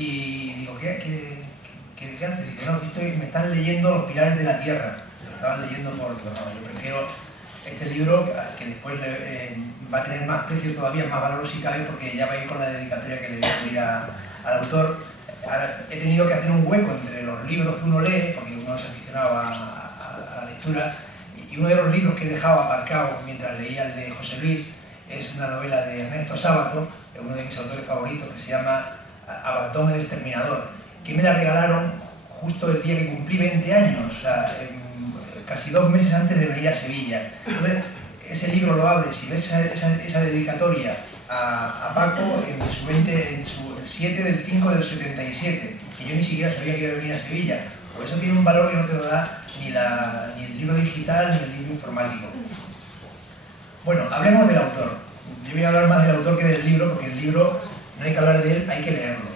y digo, ¿qué haces? Dice, no, me están leyendo Los Pilares de la Tierra. Lo estaban leyendo por... Digo, no, yo prefiero este libro, que después va a tener más precio todavía, más valor si cabe, porque ya va a ir con la dedicatoria que le voy a pedir al autor. Ahora, he tenido que hacer un hueco entre los libros que uno lee, porque uno se aficionaba a la lectura, y uno de los libros que he dejado aparcado mientras leía el de José Luis es una novela de Ernesto Sábato, uno de mis autores favoritos, que se llama Abandón el Exterminador, que me la regalaron justo el día que cumplí 20 años, o sea, casi 2 meses antes de venir a Sevilla. Entonces, ese libro lo abres y ves esa dedicatoria a Paco en el 7 del 5 del 77, que yo ni siquiera sabía que iba a venir a Sevilla. Por eso tiene un valor que no te lo da ni el libro digital ni el libro informático. Bueno, hablemos del autor. Yo voy a hablar más del autor que del libro, porque el libro no hay que hablar de él, hay que leerlo.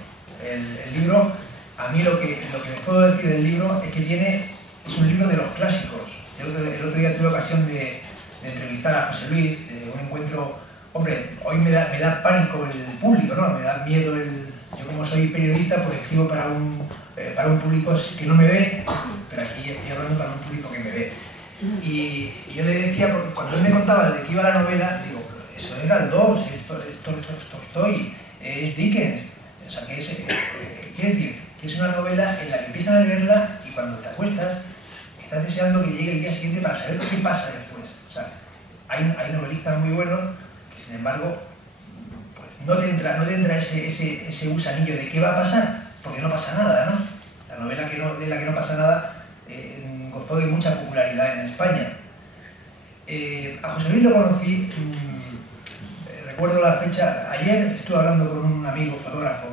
El libro, a mí lo que les puedo decir del libro es que es un libro de los clásicos. El otro día tuve ocasión de entrevistar a José Luis, un encuentro. Hombre, hoy me da pánico el público, ¿no? Me da miedo yo como soy periodista, pues escribo para un público que no me ve, pero aquí estoy hablando para un público que me ve. Y yo le decía, porque cuando él me contaba de qué iba la novela, digo, eso es Galdós, esto es Tolstói, es Dickens. O sea, quiere decir que es una novela en la que empiezas a leerla y cuando te acuestas, estás deseando que llegue el día siguiente para saber qué pasa después. O sea, hay novelistas muy buenos que, sin embargo, pues no te entra ese gusanillo de qué va a pasar, porque no pasa nada, ¿no? La novela de la que no pasa nada gozó de mucha popularidad en España. A José Luis lo conocí, recuerdo la fecha, ayer estuve hablando con un amigo fotógrafo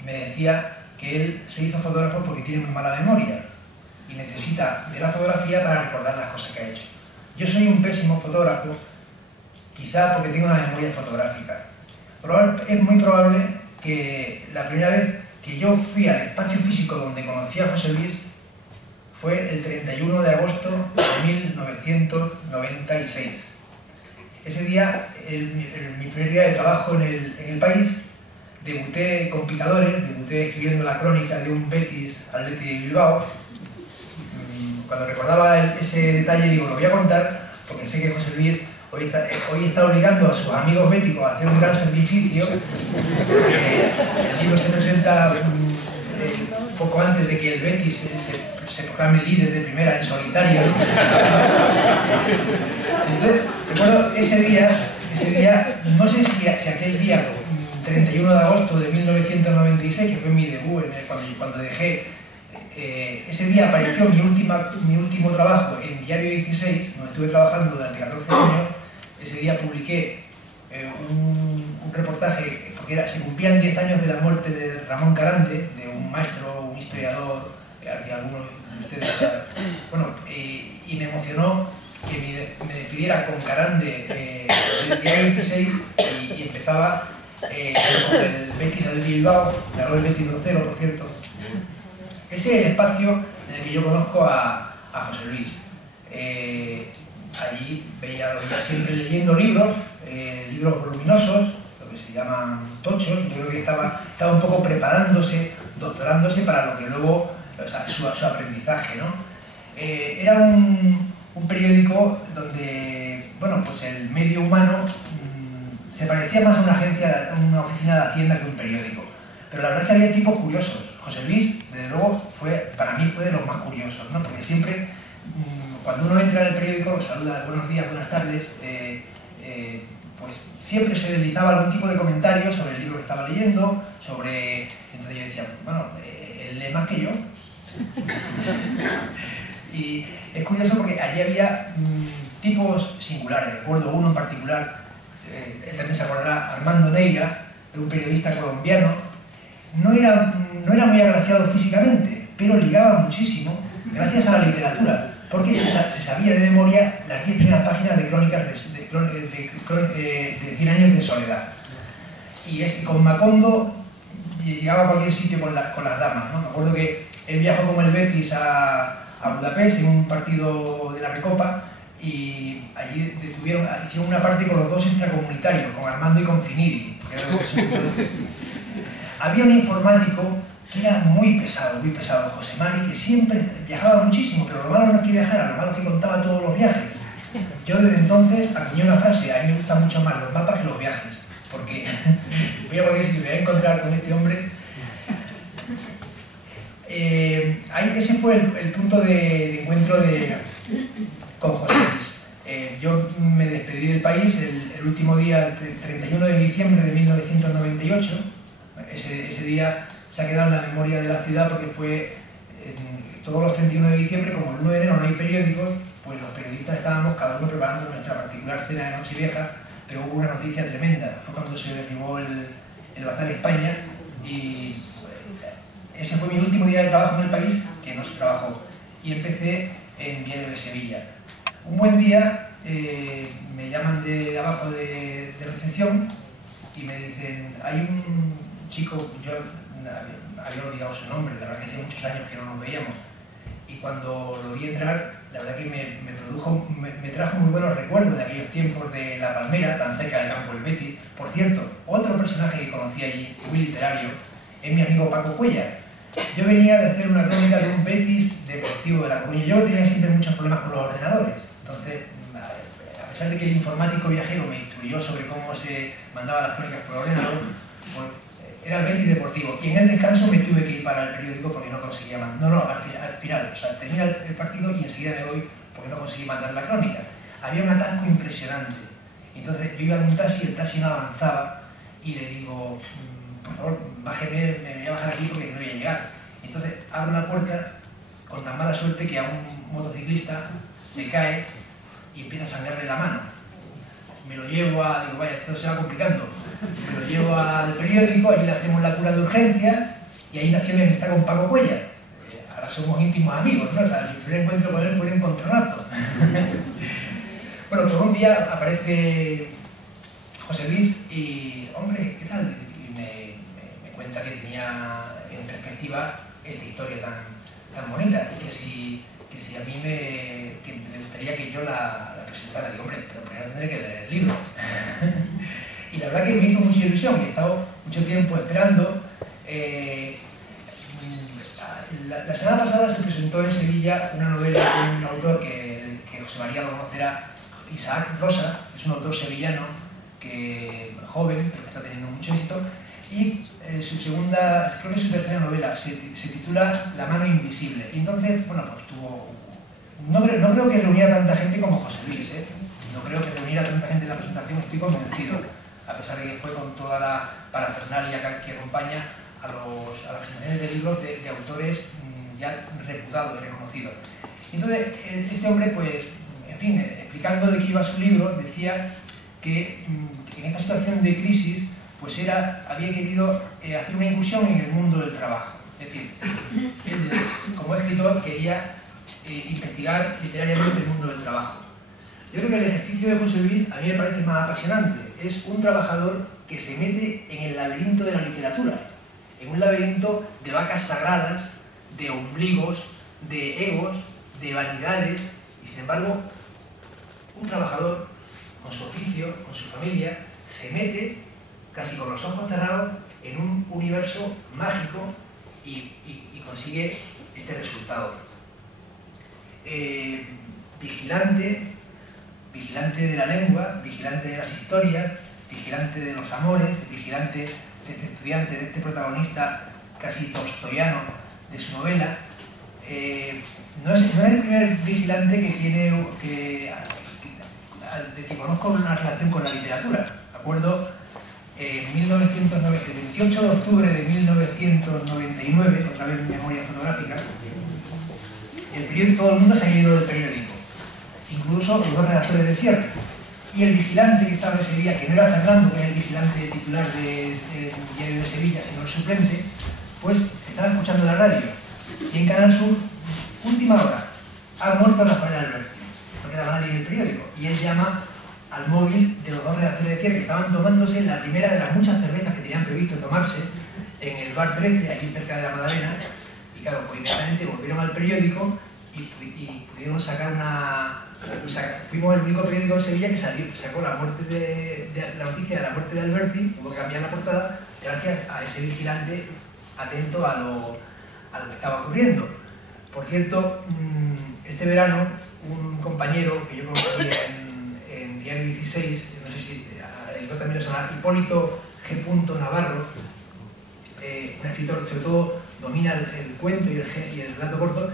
y me decía que él se hizo fotógrafo porque tiene muy mala memoria y necesita de la fotografía para recordar las cosas que ha hecho. Yo soy un pésimo fotógrafo, quizá porque tengo una memoria fotográfica. Es muy probable que la primera vez que yo fui al espacio físico donde conocí a José Luis fue el 31 de agosto de 1996. Ese día, mi primer día de trabajo en el país, debuté con picadores, debuté escribiendo la crónica de un Betis Athletic de Bilbao. Cuando recordaba ese detalle, digo, lo voy a contar porque sé que José Luis hoy está obligando a sus amigos béticos a hacer un gran sacrificio. El libro se presenta poco antes de que el Betis se proclame líder de primera en solitario. Entonces, recuerdo ese día, no sé si aquel día, 31 de agosto de 1996, que fue mi debut cuando dejé, ese día apareció mi último trabajo en Diario 16, donde estuve trabajando durante 14 años. Ese día publiqué un reportaje, porque se cumplían 10 años de la muerte de Ramón Carante, de un maestro, un historiador, que algunos de ustedes saben. Bueno, y me emocionó que me despidiera con Carante del Diario 16 y empezaba con el Betis Athletic de Bilbao, ganó el Betis 2-0, por cierto. Ese es el espacio en el que yo conozco a José Luis. Allí lo veía siempre leyendo libros voluminosos, lo que se llaman tochos. Yo creo que estaba un poco preparándose, doctorándose para lo que luego, o sea, su aprendizaje, ¿no? Era un periódico donde, bueno, pues el medio humano se parecía más a una oficina de Hacienda que un periódico. Pero la verdad es que había tipos curiosos. José Luis, desde luego, para mí fue de los más curiosos, ¿no? Porque siempre, cuando uno entra en el periódico, lo saluda, buenos días, buenas tardes, pues siempre se deslizaba algún tipo de comentario sobre el libro que estaba leyendo, entonces yo decía, bueno, él lee más que yo. Y es curioso porque allí había tipos singulares. Recuerdo uno en particular, él también se acordará, Armando Neira, de un periodista colombiano. No era muy agraciado físicamente, pero ligaba muchísimo gracias a la literatura, porque se sabía de memoria las 10 primeras páginas de crónicas de 100 años de soledad. Y con Macondo llegaba a cualquier sitio con las damas, ¿no? Me acuerdo que él viajó con el Betis a Budapest en un partido de la Recopa y allí hicieron una parte con los dos extracomunitarios, con Armando y con Finidi. había un informático que era muy pesado, José Mari, que siempre viajaba muchísimo, pero lo malo no es que viajara, lo malo es que contaba todos los viajes. Yo desde entonces acuñé una frase: a mí me gustan mucho más los mapas que los viajes, porque voy a poner, si me voy a encontrar con este hombre. Ese fue el punto de encuentro con José Luis. Yo me despedí del país el último día, el 31 de diciembre de 1998. Ese día se ha quedado en la memoria de la ciudad porque fue todos los 31 de diciembre, como el 9 de enero no hay periódicos, pues los periodistas estábamos cada uno preparando nuestra particular cena de Nochevieja, pero hubo una noticia tremenda. Fue cuando se derribó el Bazar España y ese fue mi último día de trabajo en el país, que no se trabajó, y empecé en Diario de Sevilla. Un buen día me llaman de abajo de recepción y me dicen: hay un chico, yo había olvidado su nombre, la verdad que hacía muchos años que no nos veíamos, y cuando lo vi entrar, la verdad que me trajo muy buenos recuerdos de aquellos tiempos de La Palmera, tan cerca del campo del Betis. Por cierto, otro personaje que conocí allí, muy literario, es mi amigo Paco Cuellar. Yo venía de hacer una crónica de un Betis deportivo de La Coruña. Yo tenía siempre muchos problemas con los ordenadores, entonces, a pesar de que el informático viajero me instruyó sobre cómo se mandaban las crónicas por ordenador, pues era el Betis deportivo, y en el descanso me tuve que ir para el periódico porque no conseguía mandar. Al final, o sea, termina el partido y enseguida me voy porque no conseguí mandar la crónica. Había un atasco impresionante. Entonces yo iba en un taxi, el taxi no avanzaba, y le digo: por favor, bájeme, me voy a bajar aquí porque no voy a llegar. Entonces abro la puerta con tan mala suerte que a un motociclista se cae y empieza a sangrarle la mano. Me lo llevo digo, vaya, esto se va complicando. Me lo llevo al periódico, allí le hacemos la cura de urgencia, y ahí nació mi amistad con Paco Cuellar. Ahora somos íntimos amigos, ¿no? O sea, mi primer encuentro con él fue un encontronazo. Bueno, pues un día aparece José Luis y, hombre, ¿qué tal? Y me cuenta que tenía en perspectiva esta historia tan bonita, y que si a mí me gustaría que yo la presentara. Digo, hombre, pero primero tendré que leer el libro. Y la verdad que me hizo mucha ilusión, y he estado mucho tiempo esperando. La semana pasada se presentó en Sevilla una novela de un autor que José María lo conocerá, Isaac Rosa. Es un autor sevillano, joven, pero que está teniendo mucho éxito, y su segunda, creo que su tercera novela, se titula La mano invisible. Y entonces, bueno, pues no creo que reuniera tanta gente como José Luis, no creo que reuniera tanta gente en la presentación, estoy convencido, a pesar de que fue con toda la parafernalia que acompaña a las presentaciones de libros de autores ya reputados y reconocidos. Entonces, este hombre, pues, en fin, explicando de qué iba su libro, decía que en esta situación de crisis, pues había querido hacer una incursión en el mundo del trabajo. Es decir, él, como escritor, quería investigar literariamente el mundo del trabajo. Yo creo que el ejercicio de José Luis a mí me parece más apasionante. Es un trabajador que se mete en el laberinto de la literatura, en un laberinto de vacas sagradas, de ombligos, de egos, de vanidades, y sin embargo, un trabajador con su oficio, con su familia, se mete casi con los ojos cerrados en un universo mágico y consigue este resultado. Vigilante de la lengua, vigilante de las historias, vigilante de los amores, vigilante de este estudiante, de este protagonista casi tolstoyano de su novela. No es el primer vigilante de que conozco una relación con la literatura. Acuerdo, en 1909, el 28 de octubre de 1999, otra vez memoria fotográfica, todo el mundo se ha ido del periódico, incluso los dos redactores de cierre. Y el vigilante que estaba ese día, que no era Fernando, que es el vigilante titular del Diario de Sevilla, sino el suplente, pues estaba escuchando la radio. Y en Canal Sur, última hora, ha muerto Rafael Alberti, no quedaba nadie en el periódico. Y él llama al móvil de los dos redactores de cierre, que estaban tomándose la primera de las muchas cervezas que tenían previsto tomarse en el bar 13, aquí cerca de la Madalena. Y claro, pues inmediatamente volvieron al periódico y pudieron sacar fuimos el único periódico de Sevilla que sacó la noticia de la muerte de Alberti. Hubo que cambiar la portada gracias a ese vigilante atento a lo que estaba ocurriendo. Por cierto, este verano, un compañero que yo conocí en Diario 16, no sé si al editor también le sonará, Hipólito G. Navarro, un escritor, sobre todo, domina el cuento y el relato corto.